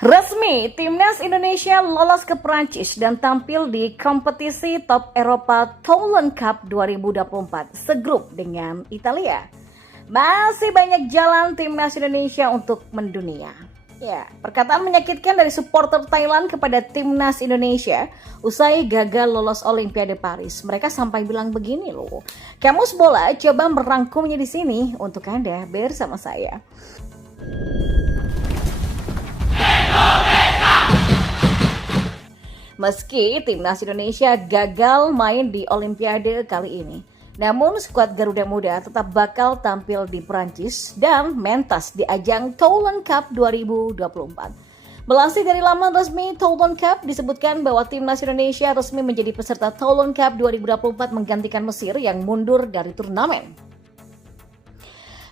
Resmi, Timnas Indonesia lolos ke Prancis dan tampil di kompetisi top Eropa Toulon Cup 2024 segrup dengan Italia. Masih banyak jalan Timnas Indonesia untuk mendunia. Ya, perkataan menyakitkan dari supporter Thailand kepada Timnas Indonesia usai gagal lolos Olimpiade Paris. Mereka sampai bilang begini loh. Kamus Bola coba merangkumnya di sini untuk Anda bersama saya. Meski Timnas Indonesia gagal main di Olimpiade kali ini, namun skuad Garuda Muda tetap bakal tampil di Prancis dan mentas di ajang Toulon Cup 2024. Melansir dari laman resmi Toulon Cup disebutkan bahwa Timnas Indonesia resmi menjadi peserta Toulon Cup 2024 menggantikan Mesir yang mundur dari turnamen.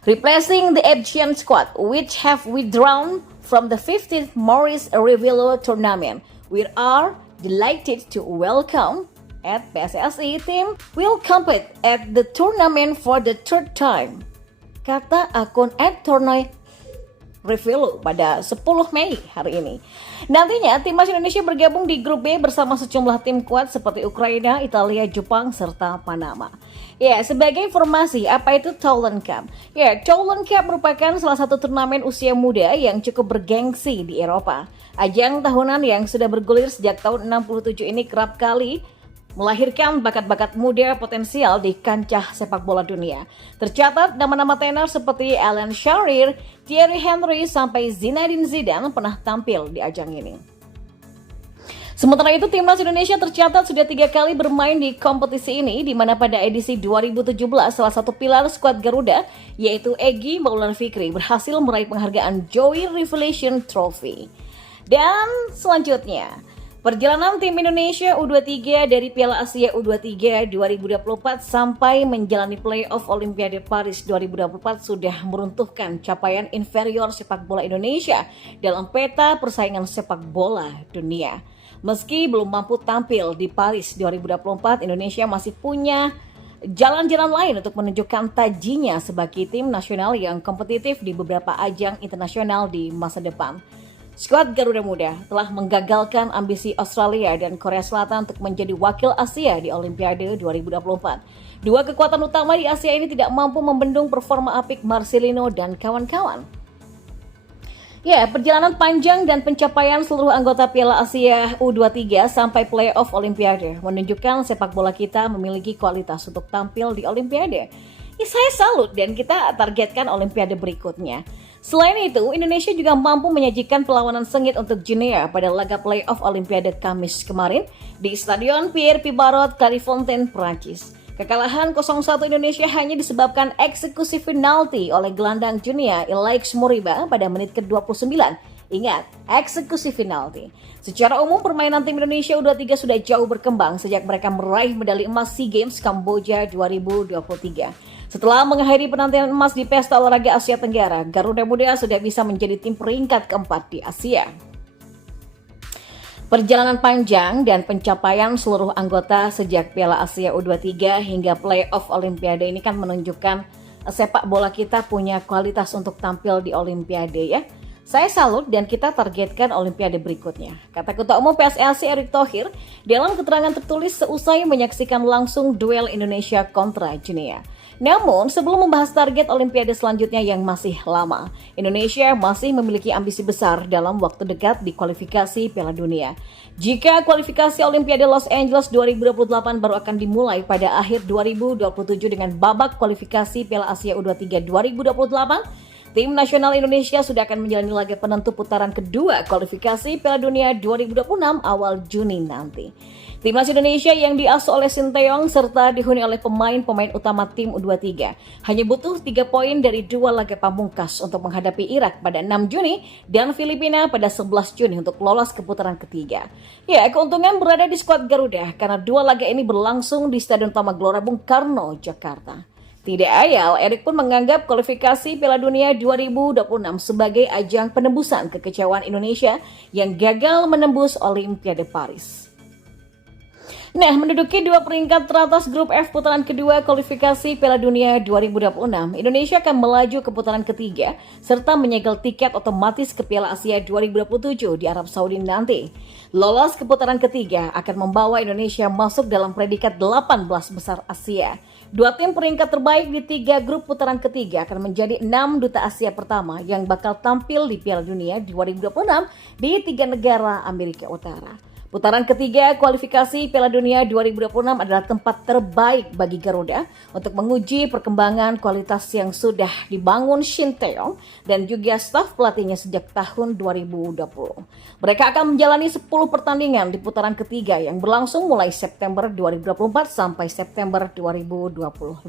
Replacing the Egyptian squad which have withdrawn from the 15th Maurice Revello tournament, we are delighted to welcome at PSSI team will compete at the tournament for the third time, kata akun @tournai Revello pada 10 Mei hari ini. Nantinya Timnas Indonesia bergabung di grup B bersama sejumlah tim kuat seperti Ukraina, Italia, Jepang, serta Panama. Ya, sebagai informasi, apa itu Toulon Cup? Ya, Toulon Cup merupakan salah satu turnamen usia muda yang cukup bergengsi di Eropa. Ajang tahunan yang sudah bergulir sejak tahun 67 ini kerap kali melahirkan bakat-bakat muda potensial di kancah sepak bola dunia. Tercatat nama-nama tenar seperti Alan Shearer, Thierry Henry, sampai Zinedine Zidane pernah tampil di ajang ini. Sementara itu, Timnas Indonesia tercatat sudah 3 kali bermain di kompetisi ini, di mana pada edisi 2017 salah satu pilar skuad Garuda, yaitu Egy Maulana Fikri, berhasil meraih penghargaan Joy Revelation Trophy. Dan selanjutnya, perjalanan tim Indonesia U23 dari Piala Asia U23 2024 sampai menjalani playoff Olimpiade Paris 2024 sudah meruntuhkan capaian inferior sepak bola Indonesia dalam peta persaingan sepak bola dunia. Meski belum mampu tampil di Paris 2024, Indonesia masih punya jalan-jalan lain untuk menunjukkan tajinya sebagai tim nasional yang kompetitif di beberapa ajang internasional di masa depan. Skuad Garuda Muda telah menggagalkan ambisi Australia dan Korea Selatan untuk menjadi wakil Asia di Olimpiade 2024. Dua kekuatan utama di Asia ini tidak mampu membendung performa apik Marcelino dan kawan-kawan. Ya, perjalanan panjang dan pencapaian seluruh anggota Piala Asia U23 sampai playoff Olimpiade menunjukkan sepak bola kita memiliki kualitas untuk tampil di Olimpiade. Ya, saya salut dan kita targetkan Olimpiade berikutnya. Selain itu, Indonesia juga mampu menyajikan perlawanan sengit untuk Guinea pada laga playoff Olimpiade Kamis kemarin di Stadion Pierre Pibarot, Clairefontaine, Prancis. Kekalahan 0-1 Indonesia hanya disebabkan eksekusi penalti oleh gelandang Guinea Ilaix Moriba pada menit ke-29. Ingat, eksekusi penalti. Secara umum, permainan tim Indonesia U23 sudah jauh berkembang sejak mereka meraih medali emas SEA Games Kamboja 2023. Setelah mengakhiri penantian emas di Pesta Olahraga Asia Tenggara, Garuda Muda sudah bisa menjadi tim peringkat keempat di Asia. Perjalanan panjang dan pencapaian seluruh anggota sejak Piala Asia U23 hingga playoff Olimpiade ini kan menunjukkan sepak bola kita punya kualitas untuk tampil di Olimpiade ya. Saya salut dan kita targetkan Olimpiade berikutnya, kata Ketua Umum PSSI Erick Thohir dalam keterangan tertulis seusai menyaksikan langsung duel Indonesia kontra Guinea. Namun, sebelum membahas target Olimpiade selanjutnya yang masih lama, Indonesia masih memiliki ambisi besar dalam waktu dekat di kualifikasi Piala Dunia. Jika kualifikasi Olimpiade Los Angeles 2028 baru akan dimulai pada akhir 2027 dengan babak kualifikasi Piala Asia U23 2028, tim nasional Indonesia sudah akan menjalani laga penentu putaran kedua kualifikasi Piala Dunia 2026 awal Juni nanti. Timnas Indonesia yang diasuh oleh Sinteyong serta dihuni oleh pemain-pemain utama tim U23 hanya butuh 3 poin dari 2 laga pamungkas untuk menghadapi Irak pada 6 Juni dan Filipina pada 11 Juni untuk lolos ke putaran ketiga. Ya, keuntungan berada di skuad Garuda karena 2 laga ini berlangsung di Stadion Utama Gelora Bung Karno, Jakarta. Tidak ayal, Erick pun menganggap kualifikasi Piala Dunia 2026 sebagai ajang penembusan kekecewaan Indonesia yang gagal menembus Olimpiade Paris. Nah, menduduki dua peringkat teratas grup F putaran kedua kualifikasi Piala Dunia 2026, Indonesia akan melaju ke putaran ketiga serta menyegel tiket otomatis ke Piala Asia 2027 di Arab Saudi nanti. Lolos ke putaran ketiga akan membawa Indonesia masuk dalam predikat 18 besar Asia. Dua tim peringkat terbaik di tiga grup putaran ketiga akan menjadi 6 duta Asia pertama yang bakal tampil di Piala Dunia 2026 di tiga negara Amerika Utara. Putaran ketiga kualifikasi Piala Dunia 2026 adalah tempat terbaik bagi Garuda untuk menguji perkembangan kualitas yang sudah dibangun Shin Tae-yong dan juga staf pelatihnya sejak tahun 2020. Mereka akan menjalani 10 pertandingan di putaran ketiga yang berlangsung mulai September 2024 sampai September 2025.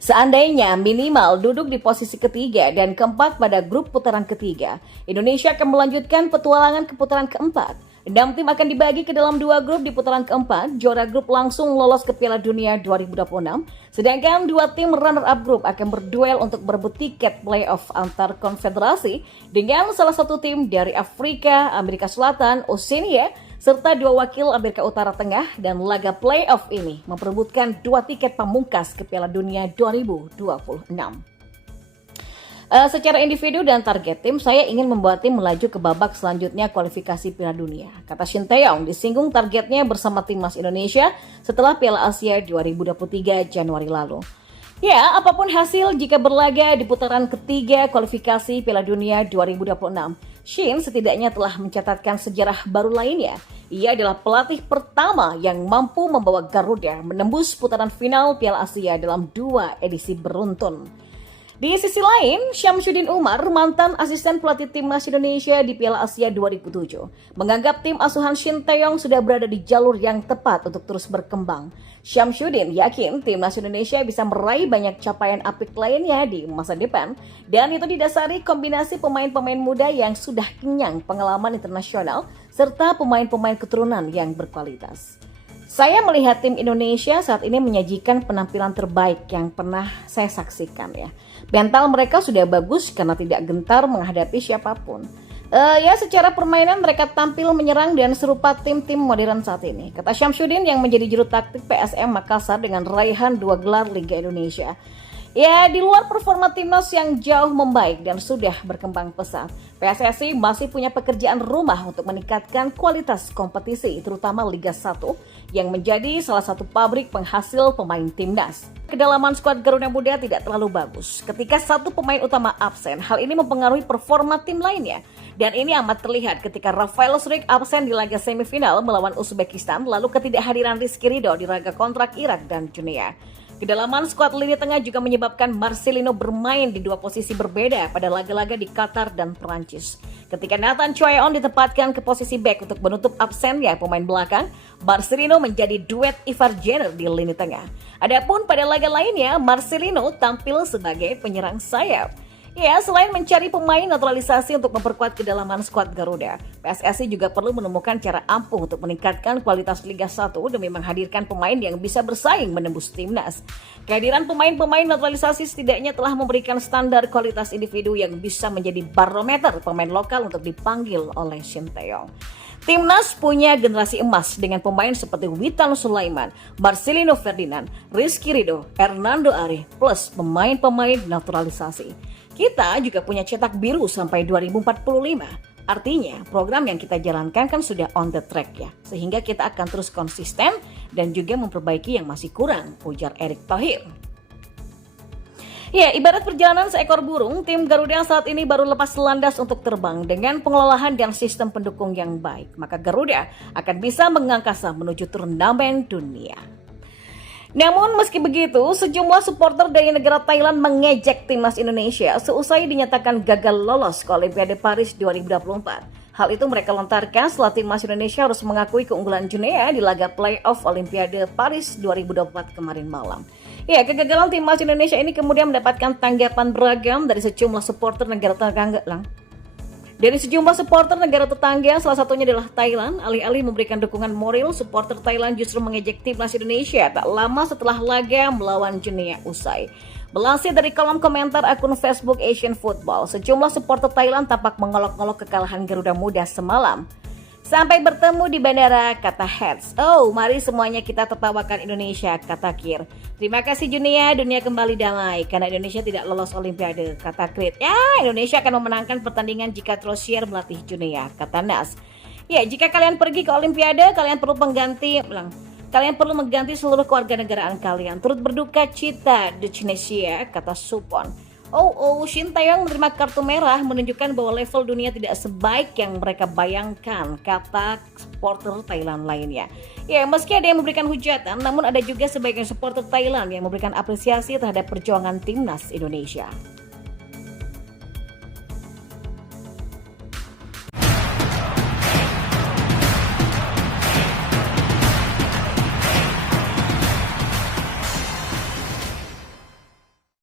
Seandainya minimal duduk di posisi ketiga dan keempat pada grup putaran ketiga, Indonesia akan melanjutkan petualangan ke putaran keempat. 6 tim akan dibagi ke dalam 2 grup di putaran keempat. Juara grup langsung lolos ke Piala Dunia 2026. Sedangkan 2 tim runner-up grup akan berduel untuk berebut tiket playoff antar konfederasi dengan salah satu tim dari Afrika, Amerika Selatan, Oseania, serta 2 wakil Amerika Utara Tengah, dan laga playoff ini memperebutkan 2 tiket pamungkas ke Piala Dunia 2026. Secara individu dan target tim, saya ingin membawa tim melaju ke babak selanjutnya kualifikasi Piala Dunia. Kata Shin Tae-yong disinggung targetnya bersama timnas Indonesia setelah Piala Asia 2023 Januari lalu. Ya, apapun hasil jika berlaga di putaran ketiga kualifikasi Piala Dunia 2026, Shin setidaknya telah mencatatkan sejarah baru lainnya. Ia adalah pelatih pertama yang mampu membawa Garuda menembus putaran final Piala Asia dalam 2 edisi beruntun. Di sisi lain, Syamsuddin Umar, mantan asisten pelatih timnas Indonesia di Piala Asia 2007, menganggap tim asuhan Shin Tae-yong sudah berada di jalur yang tepat untuk terus berkembang. Syamsuddin yakin timnas Indonesia bisa meraih banyak capaian apik lainnya di masa depan, dan itu didasari kombinasi pemain-pemain muda yang sudah kenyang pengalaman internasional serta pemain-pemain keturunan yang berkualitas. Saya melihat tim Indonesia saat ini menyajikan penampilan terbaik yang pernah saya saksikan ya. Mental mereka sudah bagus karena tidak gentar menghadapi siapapun. Secara permainan mereka tampil menyerang dan serupa tim-tim modern saat ini. Kata Syamsuddin yang menjadi juru taktik PSM Makassar dengan raihan 2 gelar Liga Indonesia. Ya, di luar performa timnas yang jauh membaik dan sudah berkembang pesat, PSSI masih punya pekerjaan rumah untuk meningkatkan kualitas kompetisi, terutama Liga 1, yang menjadi salah satu pabrik penghasil pemain timnas. Kedalaman skuad Garuda Muda tidak terlalu bagus. Ketika satu pemain utama absen, hal ini mempengaruhi performa tim lainnya. Dan ini amat terlihat ketika Rafael Struijk absen di laga semifinal melawan Uzbekistan, lalu ketidakhadiran Rizky Ridho di laga kontrak Irak dan Guinea. Kedalaman skuad lini tengah juga menyebabkan Marcelino bermain di 2 posisi berbeda pada laga-laga di Qatar dan Perancis. Ketika Nathan Choyeon ditempatkan ke posisi bek untuk menutup absennya pemain belakang, Marcelino menjadi duet Ivar Jenner di lini tengah. Adapun pada laga lainnya, Marcelino tampil sebagai penyerang sayap. Ya, selain mencari pemain naturalisasi untuk memperkuat kedalaman skuad Garuda, PSSI juga perlu menemukan cara ampuh untuk meningkatkan kualitas Liga 1 demi menghadirkan pemain yang bisa bersaing menembus timnas. Kehadiran pemain-pemain naturalisasi setidaknya telah memberikan standar kualitas individu yang bisa menjadi barometer pemain lokal untuk dipanggil oleh Shin Tae-yong. Timnas punya generasi emas dengan pemain seperti Witan Sulaiman, Marcelino Ferdinand, Rizky Ridho, Hernando Ari, plus pemain-pemain naturalisasi. Kita juga punya cetak biru sampai 2045. Artinya, program yang kita jalankan kan sudah on the track ya. Sehingga kita akan terus konsisten dan juga memperbaiki yang masih kurang, ujar Erick Thohir. Ya, ibarat perjalanan seekor burung, tim Garuda saat ini baru lepas landas untuk terbang dengan pengelolaan dan sistem pendukung yang baik. Maka Garuda akan bisa mengangkasa menuju turnamen dunia. Namun meski begitu, sejumlah supporter dari negara Thailand mengejek timnas Indonesia seusai dinyatakan gagal lolos ke Olimpiade Paris 2024. Hal itu mereka lontarkan setelah timnas Indonesia harus mengakui keunggulan Guinea di laga playoff Olimpiade Paris 2024 kemarin malam. Ya, kegagalan timnas Indonesia ini kemudian mendapatkan tanggapan beragam dari sejumlah supporter negara tetangga. Dari sejumlah supporter negara tetangga, salah satunya adalah Thailand, alih-alih memberikan dukungan moral, supporter Thailand justru mengejek timnas Indonesia tak lama setelah laga melawan Guinea usai. Melansir dari kolom komentar akun Facebook Asian Football, sejumlah supporter Thailand tampak mengolok-olok kekalahan Garuda Muda semalam. Sampai bertemu di bandara, kata Heads. Oh, mari semuanya kita tertawakan Indonesia, kata Kir. Terima kasih Junia, dunia kembali damai karena Indonesia tidak lolos Olimpiade, kata Krit. Ya, Indonesia akan memenangkan pertandingan jika Trosier melatih Junia, kata Nas. Ya, jika kalian pergi ke Olimpiade, kalian perlu mengganti seluruh kewarganegaraan kalian. Turut berduka cita di Indonesia, kata Supon. Shin Taeyong menerima kartu merah menunjukkan bahwa level dunia tidak sebaik yang mereka bayangkan, kata supporter Thailand lainnya. Ya, meski ada yang memberikan hujatan, namun ada juga sebagian supporter Thailand yang memberikan apresiasi terhadap perjuangan timnas Indonesia.